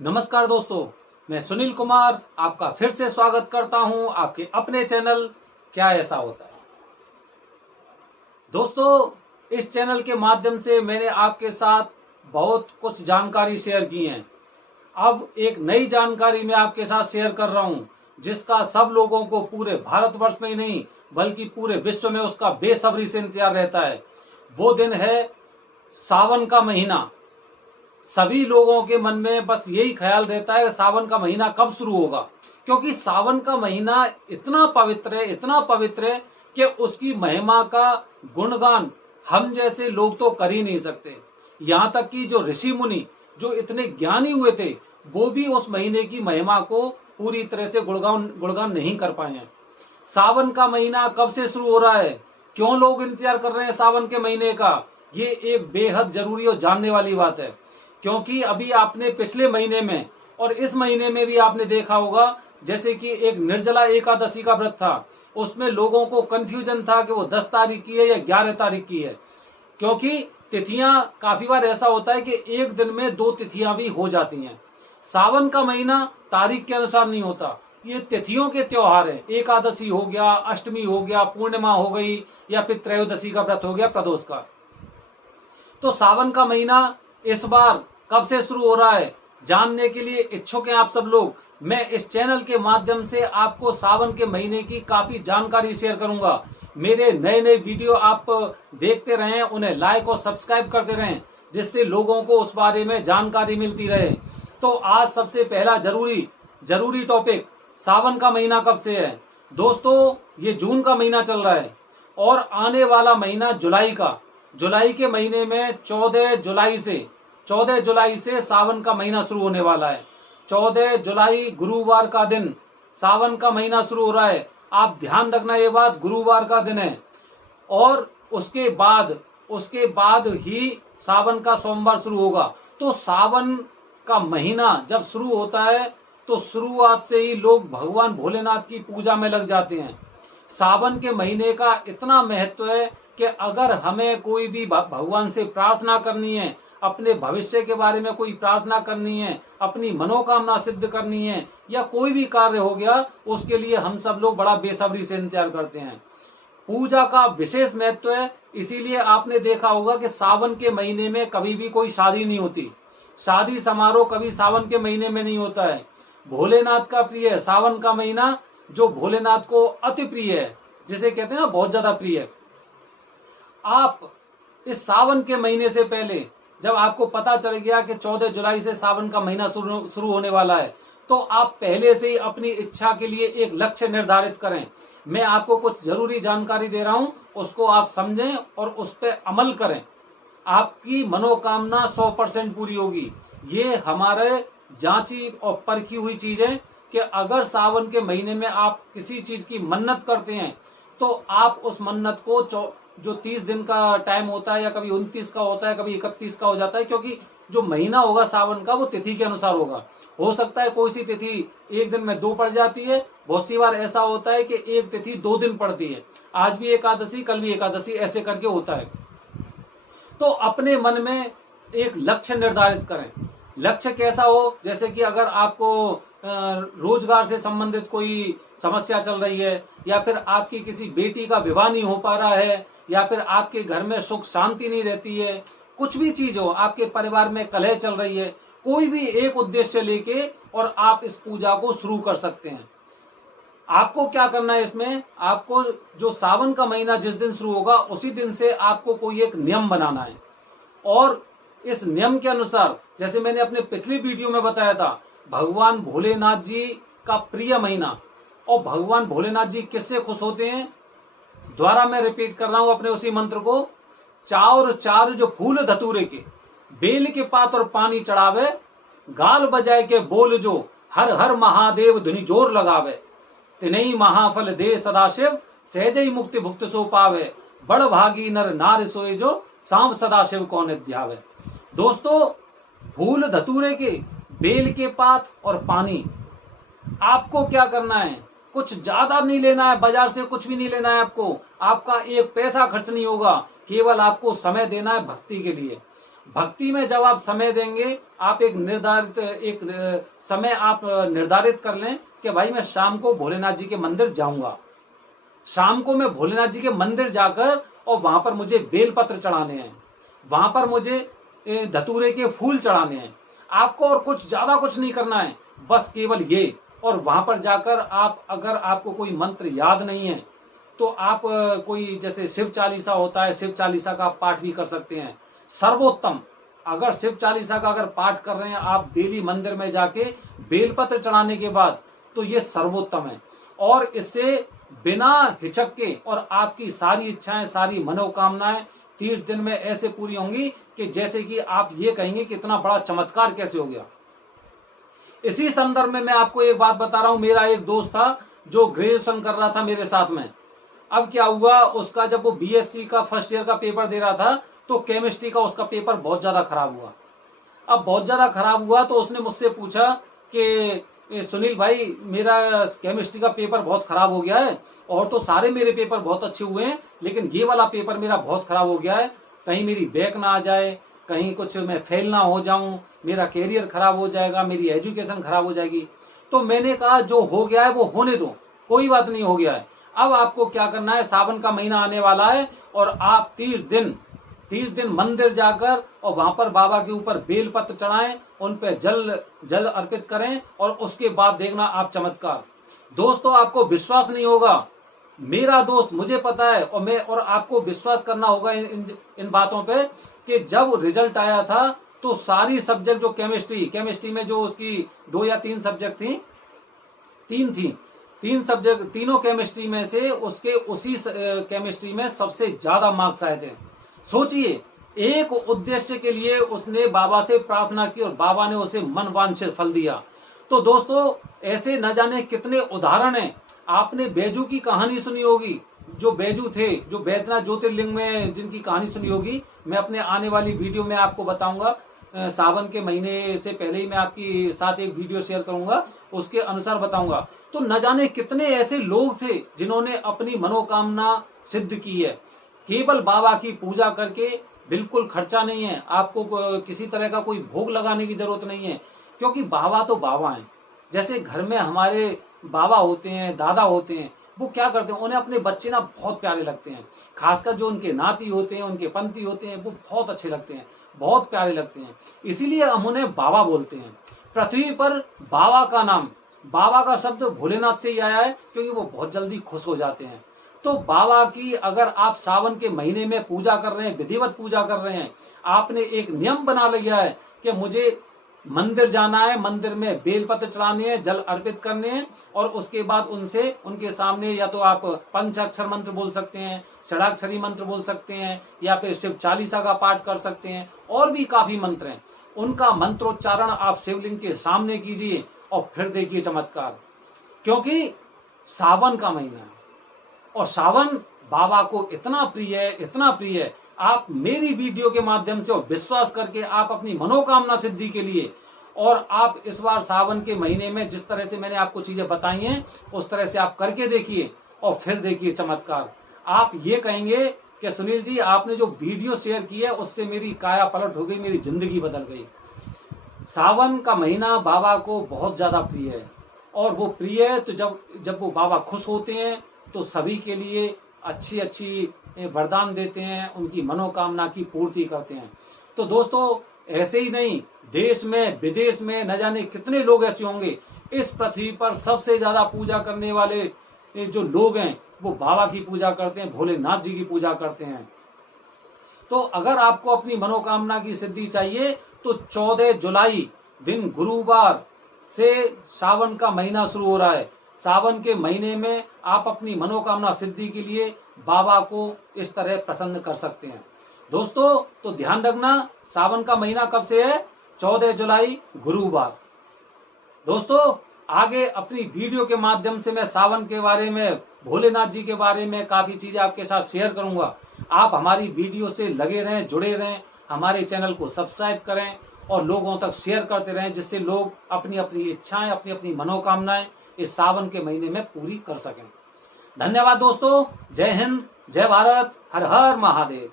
नमस्कार दोस्तों, मैं सुनील कुमार आपका फिर से स्वागत करता हूं आपके अपने चैनल क्या ऐसा होता है। दोस्तों, इस चैनल के माध्यम से मैंने आपके साथ बहुत कुछ जानकारी शेयर की है। अब एक नई जानकारी मैं आपके साथ शेयर कर रहा हूं, जिसका सब लोगों को पूरे भारतवर्ष में ही नहीं बल्कि पूरे विश्व में उसका बेसब्री से इंतजार रहता है। वो दिन है सावन का महीना। सभी लोगों के मन में बस यही ख्याल रहता है सावन का महीना कब शुरू होगा, क्योंकि सावन का महीना इतना पवित्र है कि उसकी महिमा का गुणगान हम जैसे लोग तो कर ही नहीं सकते। यहाँ तक कि जो ऋषि मुनि जो इतने ज्ञानी हुए थे वो भी उस महीने की महिमा को पूरी तरह से गुणगान नहीं कर पाए हैं। सावन का महीना कब से शुरू हो रहा है, क्यों लोग इंतजार कर रहे हैं सावन के महीने का, ये एक बेहद जरूरी और जानने वाली बात है। क्योंकि अभी आपने पिछले महीने में और इस महीने में भी आपने देखा होगा, जैसे कि एक निर्जला एकादशी का व्रत था, उसमें लोगों को कंफ्यूजन था कि वो 10 तारीख की है या 11 तारीख की है। क्योंकि तिथियां काफी बार ऐसा होता है कि एक दिन में 2 तिथियां भी हो जाती हैं। सावन का महीना तारीख के अनुसार नहीं होता, ये तिथियों के त्योहार है। एकादशी हो गया, अष्टमी हो गया, पूर्णिमा हो गई, या फिर त्रयोदशी का व्रत हो गया, प्रदोष का। तो सावन का महीना इस बार कब से शुरू हो रहा है जानने के लिए इच्छुक हैं आप सब लोग। मैं इस चैनल के माध्यम से आपको सावन के महीने की काफी जानकारी शेयर करूंगा। मेरे नए नए वीडियो आप देखते रहें, उन्हें लाइक और सब्सक्राइब करते रहें, जिससे लोगों को उस बारे में जानकारी मिलती रहे। तो आज सबसे पहला जरूरी टॉपिक, सावन का महीना कब से है। दोस्तों, ये जून का महीना चल रहा है और आने वाला महीना जुलाई के महीने में 14 जुलाई से सावन का महीना शुरू होने वाला है। 14 जुलाई गुरुवार का दिन सावन का महीना शुरू हो रहा है। आप ध्यान रखना, ये बात गुरुवार का दिन है। और उसके बाद ही सावन का सोमवार शुरू होगा। तो सावन का महीना जब शुरू होता है तो शुरुआत से ही लोग भगवान भोलेनाथ की पूजा में लग जाते हैं। सावन के महीने का इतना महत्व है कि अगर हमें कोई भी भगवान से प्रार्थना करनी है, अपने भविष्य के बारे में कोई प्रार्थना करनी है, अपनी मनोकामना सिद्ध करनी है, या कोई भी कार्य हो गया, उसके लिए हम सब लोग बड़ा बेसब्री से इंतजार करते हैं। पूजा का विशेष महत्व है, इसीलिए आपने देखा होगा कि सावन के महीने में कभी भी कोई शादी नहीं होती। शादी समारोह कभी सावन के महीने में नहीं होता है। भोलेनाथ का प्रिय है सावन का महीना, जो भोलेनाथ को अति प्रिय है, जिसे कहते हैं ना बहुत ज्यादा प्रिय है। आप इस सावन के महीने से पहले जब आपको पता चल गया कि 14 जुलाई से सावन का महीना शुरू होने वाला है, तो आप पहले से ही अपनी इच्छा के लिए एक लक्ष्य निर्धारित करें। मैं आपको कुछ जरूरी जानकारी दे रहा हूं, उसको आप समझें और उस पर अमल करें। आपकी मनोकामना 100% पूरी होगी। ये हमारे जांची और परखी हुई चीज है कि अगर सावन के महीने में आप किसी चीज की मन्नत करते हैं तो आप उस मन्नत को जो 30 दिन का टाइम होता है, या कभी 29 का होता है, कभी 31 का हो जाता है, क्योंकि जो महीना होगा सावन का वो तिथि के अनुसार होगा। हो सकता है कोई सी तिथि एक दिन में 2 पड़ जाती है, बहुत सी बार ऐसा होता है कि एक तिथि 2 दिन पड़ती है, आज भी एकादशी कल भी एकादशी, ऐसे करके होता है। तो अपने मन में एक लक्ष्य निर्धारित करें। लक्ष्य कैसा हो, जैसे कि अगर आपको रोजगार से संबंधित कोई समस्या चल रही है, या फिर आपकी किसी बेटी का विवाह नहीं हो पा रहा है, या फिर आपके घर में सुख शांति नहीं रहती है, कुछ भी चीज हो, आपके परिवार में कलह चल रही है, कोई भी एक उद्देश्य लेके और आप इस पूजा को शुरू कर सकते हैं। आपको क्या करना है इसमें, आपको जो सावन का महीना जिस दिन शुरू होगा उसी दिन से आपको कोई एक नियम बनाना है। और इस नियम के अनुसार, जैसे मैंने अपने पिछली वीडियो में बताया था, भगवान भोलेनाथ जी का प्रिय महीना, और भगवान भोलेनाथ जी किससे खुश होते हैं, द्वारा मैं रिपीट कर रहा हूं अपने उसी मंत्र को। चार चार जो फूल धतूरे के, बेल के पात और पानी चढ़ावे, गाल बजाए के बोल जो हर हर महादेव धुनि जोर लगावे, तिनई महाफल दे सदाशिव, सहजई मुक्ति भुक्त सो पावे, बड़ भागी नर नार सोए जो सांव सदाशिव कौन ध्यावे। दोस्तों, फूल धतूरे के, बेल के पात और पानी, आपको क्या करना है, कुछ ज्यादा नहीं लेना है, बाजार से कुछ भी नहीं लेना है आपको, आपका एक पैसा खर्च नहीं होगा, केवल आपको समय देना है भक्ति के लिए। भक्ति में जब आप समय देंगे, आप एक समय आप निर्धारित कर लें कि भाई मैं शाम को भोलेनाथ जी के मंदिर जाऊंगा, शाम को मैं भोलेनाथ जी के मंदिर जाकर और वहां पर मुझे बेलपत्र चढ़ाने हैं, वहां पर मुझे धतूरे के फूल चढ़ाने हैं। आपको और कुछ ज्यादा कुछ नहीं करना है, बस केवल ये। और वहां पर जाकर आप, अगर आपको कोई मंत्र याद नहीं है तो आप कोई जैसे शिव चालीसा होता है, शिव चालीसा का पाठ भी कर सकते हैं। सर्वोत्तम, अगर शिव चालीसा का अगर पाठ कर रहे हैं आप डेली मंदिर में जाके बेलपत्र चढ़ाने के बाद, तो ये सर्वोत्तम है। और इससे बिना हिचक के और आपकी सारी इच्छाएं, सारी मनोकामनाएं 30 दिन में ऐसे पूरी होंगी कि जैसे कि आप ये कहेंगे कि इतना बड़ा चमत्कार कैसे हो गया। इसी संदर्भ में मैं आपको एक बात बता रहा हूं। मेरा एक दोस्त था जो ग्रेजुएशन कर रहा था मेरे साथ में। अब क्या हुआ, उसका जब वो बीएससी का फर्स्ट ईयर का पेपर दे रहा था तो केमिस्ट्री का उसका पेपर बहुत ज्यादा खराब हुआ। अब बहुत ज्यादा खराब हुआ तो उसने मुझसे पूछा कि सुनील भाई, मेरा केमिस्ट्री का पेपर बहुत खराब हो गया है, और तो सारे मेरे पेपर बहुत अच्छे हुए हैं, लेकिन ये वाला पेपर मेरा बहुत खराब हो गया है, कहीं मेरी बैक ना आ जाए, कहीं कुछ मैं फेल ना हो जाऊं, मेरा कैरियर खराब हो जाएगा, मेरी एजुकेशन खराब हो जाएगी। तो मैंने कहा जो हो गया है वो होने दो, कोई बात नहीं, हो गया है। अब आपको क्या करना है, सावन का महीना आने वाला है और आप 30 दिन मंदिर जाकर और वहां पर बाबा के ऊपर बेलपत्र चढ़ाएं, उन पे जल अर्पित करें, और उसके बाद देखना आप चमत्कार। दोस्तों, आपको विश्वास नहीं होगा, मेरा दोस्त, मुझे पता है, और आपको विश्वास करना होगा इन बातों पे कि जब रिजल्ट आया था तो सारी सब्जेक्ट जो केमिस्ट्री में जो उसकी 2 या 3 सब्जेक्ट थी, 3 थी, 3 सब्जेक्ट, तीनों केमिस्ट्री में से उसके उसी केमिस्ट्री में सबसे ज्यादा मार्क्स आए थे। सोचिए, एक उद्देश्य के लिए उसने बाबा से प्रार्थना की और बाबा ने उसे मनवांछित फल दिया। तो दोस्तों, ऐसे न जाने कितने उदाहरण हैं। आपने बैजू की कहानी सुनी होगी, जो बैजू थे, जो बैद्यनाथ ज्योतिर्लिंग में जिनकी कहानी सुनी होगी, मैं अपने आने वाली वीडियो में आपको बताऊंगा। सावन के महीने से पहले ही मैं आपके साथ एक वीडियो शेयर करूंगा, उसके अनुसार बताऊंगा। तो न जाने कितने ऐसे लोग थे जिन्होंने अपनी मनोकामना सिद्ध की है, केवल बाबा की पूजा करके। बिल्कुल खर्चा नहीं है, आपको किसी तरह का कोई भोग लगाने की जरूरत नहीं है, क्योंकि बाबा तो बाबा हैं। जैसे घर में हमारे बाबा होते हैं, दादा होते हैं, वो क्या करते हैं, उन्हें अपने बच्चे ना बहुत प्यारे लगते हैं। खासकर जो उनके नाती होते हैं, उनके पंती होते हैं, वो बहुत अच्छे लगते हैं, बहुत प्यारे लगते हैं, इसीलिए हम उन्हें बाबा बोलते हैं। पृथ्वी पर बाबा का नाम, बाबा का शब्द भोलेनाथ से ही आया है, क्योंकि वो बहुत जल्दी खुश हो जाते हैं। तो बाबा की अगर आप सावन के महीने में पूजा कर रहे हैं, विधिवत पूजा कर रहे हैं, आपने एक नियम बना लिया है कि मुझे मंदिर जाना है, मंदिर में बेलपत्र चढ़ाने हैं, जल अर्पित करने हैं, और उसके बाद उनके सामने या तो आप पंचाक्षर मंत्र बोल सकते हैं, षडाक्षरी मंत्र बोल सकते हैं, या फिर शिव चालीसा का पाठ कर सकते हैं, और भी काफी मंत्र हैं। उनका मंत्रोच्चारण आप शिवलिंग के सामने कीजिए और फिर देखिए चमत्कार। क्योंकि सावन का महीना है और सावन बाबा को इतना प्रिय है, इतना प्रिय है। आप मेरी वीडियो के माध्यम से और विश्वास करके आप अपनी मनोकामना सिद्धि के लिए, और आप इस बार सावन के महीने में जिस तरह से मैंने आपको चीजें बताई हैं उस तरह से आप करके देखिए और फिर देखिए चमत्कार। आप ये कहेंगे कि सुनील जी, आपने जो वीडियो शेयर की है उससे मेरी काया पलट हो गई, मेरी जिंदगी बदल गई। सावन का महीना बाबा को बहुत ज्यादा प्रिय है, और वो प्रिय है तो जब वो बाबा खुश होते हैं तो सभी के लिए अच्छी अच्छी वरदान देते हैं, उनकी मनोकामना की पूर्ति करते हैं। तो दोस्तों, ऐसे ही नहीं, देश में विदेश में न जाने कितने लोग ऐसे होंगे। इस पृथ्वी पर सबसे ज्यादा पूजा करने वाले जो लोग हैं वो बाबा की पूजा करते हैं, भोलेनाथ जी की पूजा करते हैं। तो अगर आपको अपनी मनोकामना की सिद्धि चाहिए तो 14 जुलाई दिन गुरुवार से सावन का महीना शुरू हो रहा है। सावन के महीने में आप अपनी मनोकामना सिद्धि के लिए बाबा को इस तरह प्रसन्न कर सकते हैं। दोस्तों, तो ध्यान रखना, सावन का महीना कब से है? 14 जुलाई गुरुवार। दोस्तों, आगे अपनी वीडियो के माध्यम से मैं सावन के बारे में, भोलेनाथ जी के बारे में काफी चीजें आपके साथ शेयर करूंगा। आप हमारी वीडियो से लगे रहें, जुड़े रहें, हमारे चैनल को सब्सक्राइब करें और लोगों तक शेयर करते रहें, जिससे लोग अपनी अपनी इच्छाएं, अपनी अपनी मनोकामनाएं इस सावन के महीने में पूरी कर सकें। धन्यवाद दोस्तों। जय हिंद, जय भारत, हर हर महादेव।